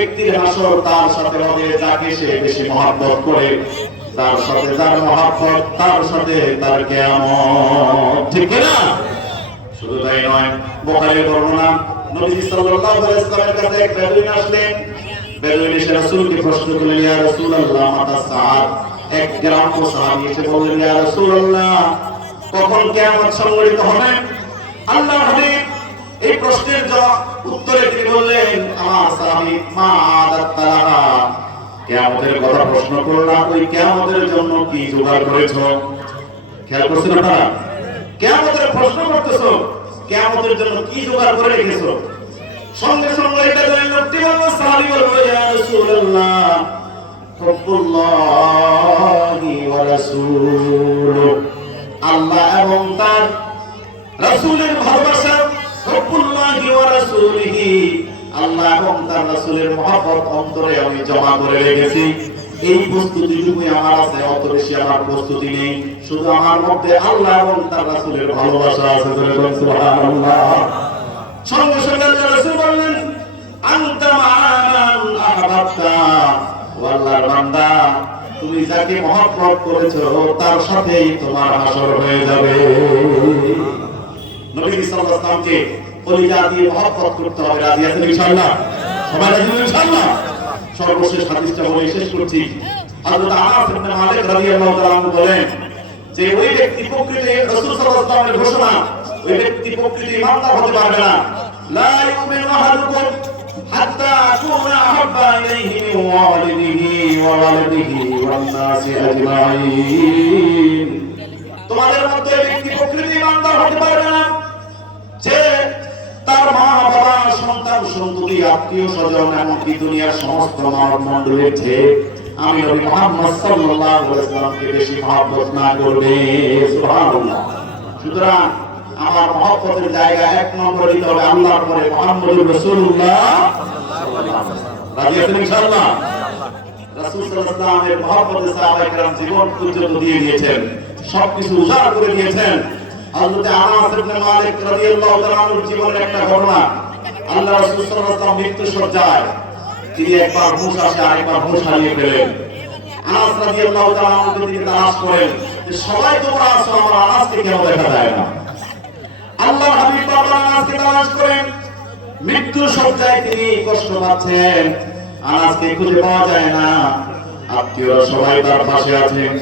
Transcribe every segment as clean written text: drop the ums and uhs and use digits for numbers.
ব্যক্তির হাসর তার সাথে হবে যাকে সে বেশি মহব্বত করে, তার সাথে যার মহব্বত তার সাথে তার কিয়ামত। ঠিক না? শুধু তাই নয়, বুখারীর বর্ণনা, নবী সাল্লাল্লাহু আলাইহি ওয়াসাল্লামের কাছে এক বেদুইন আসলেন। বেদুইন এসে রাসূলকে প্রশ্ন করলেন, ইয়া রাসূলুল্লাহ মাতা সাআত। এক গ্রাম্য সাহাবী এসে বললেন, ইয়া রাসূলুল্লাহ কখন কিয়ামত সংঘটিত হবে? আল্লাহর হাবিব এই প্রশ্নের উত্তরে তিনি বললেন, আমার সাহাবী মা আদাত্তালাহা, কিয়ামতের কথা প্রশ্ন করো না, ওই কিয়ামতের জন্য কি জোগাড় করেছো? খেয়াল করছেন আপনারা? কিয়ামতের প্রশ্ন করতেছো, কিয়ামতের জন্য কি জোগাড় করে রেখেছো? সঙ্গে সঙ্গে এটা দুই লোকটি বলল, সাহাবী বলল, ইয়া রাসূলুল্লাহ হুব্বুল্লাহি ওয়া রাসূলুহু, আল্লাহ এবং তার রাসূলের ভালোবাসা, হুব্বুল্লাহি ওয়া রাসূলিহি, আল্লাহ এবং তার রাসূলের মহব্বত অন্তরে আমি জমা করে রেখেছি। এই প্রস্তুতিটুকুই আমার আছে, অত বেশি আমার প্রস্তুতি নেই। শুধু আমার মধ্যে আল্লাহ এবং তার রাসূলের ভালোবাসা আছে। সুবহানাল্লাহ। সঙ্গে সঙ্গে আল্লাহর রাসূল বললেন, আনতা মান আহাবাবতা, ও আল্লাহর বান্দা, তুমি যাকে মহব্বত করেছো তার সাথেই তোমার হাসর হয়ে যাবে। নবী সাল্লাল্লাহু আলাইহি ওয়াসাল্লামকে কলিজা দিয়ে মহব্বত করতে হবে। রাজি আছেন ইনশাআল্লাহ? সবাই রাজি ইনশাআল্লাহ? সর্বশেষ হাদিসটা বলে শেষ করছি। হযরত আনাস ইবনে মালিক রাদিয়াল্লাহু তাআলা আনহু বলেন যে ওই ব্যক্তি প্রকৃত রাসূল সাল্লাল্লাহু আলাইহি ওয়াসাল্লামের ঘোষণা, ওই ব্যক্তি প্রকৃত ইমানদার হতে পারবে না। লা ইউমিনু আহাদুকুম হাত্তা আকুনা আহাব্বা ইলাইহি মিন ওয়ালিদিহি ওয়া ওয়ালিদিহি ওয়ান নাসি আজমাইন। তোমাদের মধ্যে ব্যক্তি প্রকৃত ইমানদার হতে পারবে না যে তার মা বাবা সন্তান সন্ততি আত্মীয় স্বজন এমনকি দুনিয়ার সমস্ত মানব মণ্ডলীর চেয়ে আমি নবী মুহাম্মদ সাল্লাল্লাহু আলাইহি ওয়াসাল্লামকে বেশি মহব্বত না করবে। সুবহানাল্লাহ। সুতরাং আমার মহব্বতের জায়গা এক নম্বরে দিতে হবে আল্লাহর পরে মুহাম্মদুর রাসূলুল্লাহ সাল্লাল্লাহু আলাইহি ওয়াসাল্লাম। রাজি আছেন ইনশাআল্লাহ? রাসূল সাল্লাল্লাহু আলাইহি ওয়াসাল্লামের মহব্বতে সাহাবায়ে কেরাম জীবন পর্যন্ত দিয়ে দিয়েছেন, সবকিছু উজাড় করে দিয়েছেন। হযরত আনাস ইবনে মালিক রাদিয়াল্লাহু তাআলা আনহুর জীবনের একটা ঘটনা। আল্লাহ রাসূল সাল্লাল্লাহু আলাইহি ওয়াসাল্লাম মৃত্যু শয্যায়, তিনি একবার হুঁশ আসে আরেকবার হুঁশ হারিয়ে ফেলেন। আনাস রাদিয়াল্লাহু তাআলা আনহুকে তিনি তালাশ করেন যে সবাই তোমরা আছো, আমার আনাসকে কেন দেখা যায় না? আল্লাহর হাবিব বাবা আনাসকে তালাশ করেন, মৃত্যু শয্যায় তিনি কষ্ট পাচ্ছেন, আনাসকে খুঁজে পাওয়া যায় না, আত্মীয়রা সবাই তার পাশে আছেন।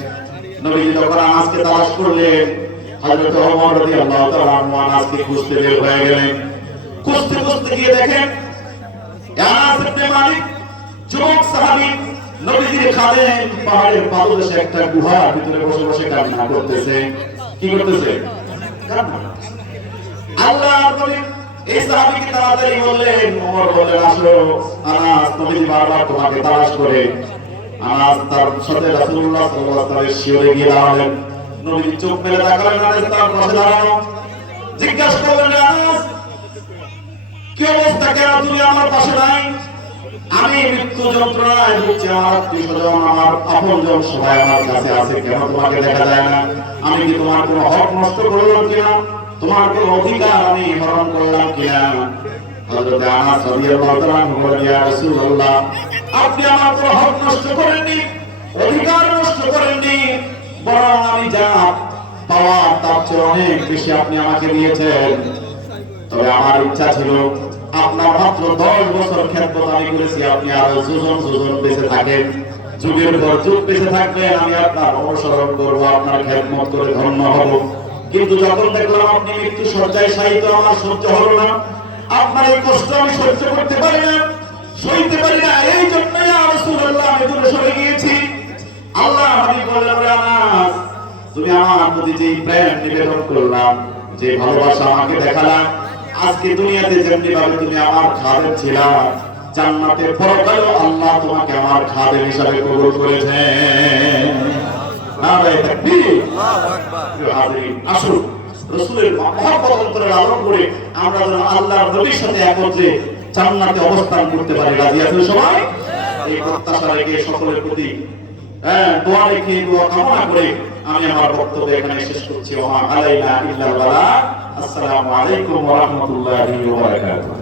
নবীজি যখন আনাসকে তালাশ করলেন, হযরত ওমর রাদিয়াল্লাহু তাআলা আনহু আনাসকে খুঁজতে বের হয়ে গেলেন। খুঁজতে খুঁজতে গিয়ে দেখেন আনাস ইবনে মালিক যুবক সাহাবী নবীজির খাদেম পাহাড়ের পাদদেশে একটা গুহার ভিতরে বসে বসে কান্না করতেছে। কি করতেছে? কান্না। আল্লাহর নবী এই সাহাবীকে তাড়াতাড়ি বললেন, ওমর বললেন, আসো আনাস, নবীজি বারবার তোমাকে তালাশ করে। আনাস তার সাথে রাসূলুল্লাহ সাল্লাল্লাহু আলাইহি ওয়াসাল্লামের শিয়রে গিয়ে দাঁড়ালেন। নবী চোখ মেলে তাকালেন, আনাস তার পাশে দাঁড়ানো। জিজ্ঞাসা করলেন, আনাস কি অবস্থা, কেন তুমি আমার পাশে নাই? আমি মৃত্যু যন্ত্রণায় ভুগছি, আমার আত্মীয় স্বজন আমার আপনজন সবাই আমার কাছে আছে, কেন তোমাকে দেখা যায় না? আমি কি তোমার কোনো হক নষ্ট করলাম কিনা? তোমার কোনো অধিকার আমি হরণ করলাম কিনা? হযরত আনাস রাদিয়াল্লাহু তাআলা আনহু বলেন, ইয়া রাসূলুল্লাহ আপনি আমার কোনো হক নষ্ট করেননি, অধিকার নষ্ট করেননি, বরং আমি যা পাওয়া তার চেয়ে অনেক বেশি আপনি আমাকে দিয়েছেন। তবে আমার ইচ্ছা ছিল আপনার মাত্র 10 বছর খেদমত আমি করেছি, আপনি আরো যোজন যোজন বেঁচে থাকেন, যুগের পর যুগ বেঁচে থাকবেন, আমি আপনার অনুসরণ করবো, আপনার খেদমত করে ধন্য হব। কিন্তু যখন দেখলাম আপনি মৃত্যু শয্যায় শায়িত, আমার সহ্য হলো না, আপনার এই কষ্ট আমি সহ্য করতে পারি না, সইতে পারি না, এই জন্যই ইয়া রাসূলুল্লাহ আমি দূরে সরে গিয়েছি। আল্লাহ হাবিব বললেন, আনাস তুমি আমার প্রতি যে প্রেম নিবেদন করলাম, যে ভালোবাসা আমাকে দেখালাম, আজকে দুনিয়াতে যেমনি ভাবে তুমি আমার খাদেম ছিলা, জান্নাতে পরকালেও আল্লাহ তোমাকে আমার খাদেম হিসাবে কবুল করেছেন। নারায়ে তাকবীর, আল্লাহু আকবার। হাজিরিন, আসুন রাসূলের মহব্বত অন্তরে লালন করে আমরা যেন আল্লাহর নবীর সাথে একত্রে জান্নাতে অবস্থান করতে পারি। রাজি আছেন সবাই? এই প্রত্যাশা রেখে সকলের প্রতি দোয়া রেখে, দোয়া কামনা করে আমি আমার বক্তব্য এখানে শেষ করছি। ওয়া আলাইনা ইল্লাল বালাগ। আসসালামু আলাইকুম ওয়া রাহমাতুল্লাহি ওয়া বারাকাতুহু।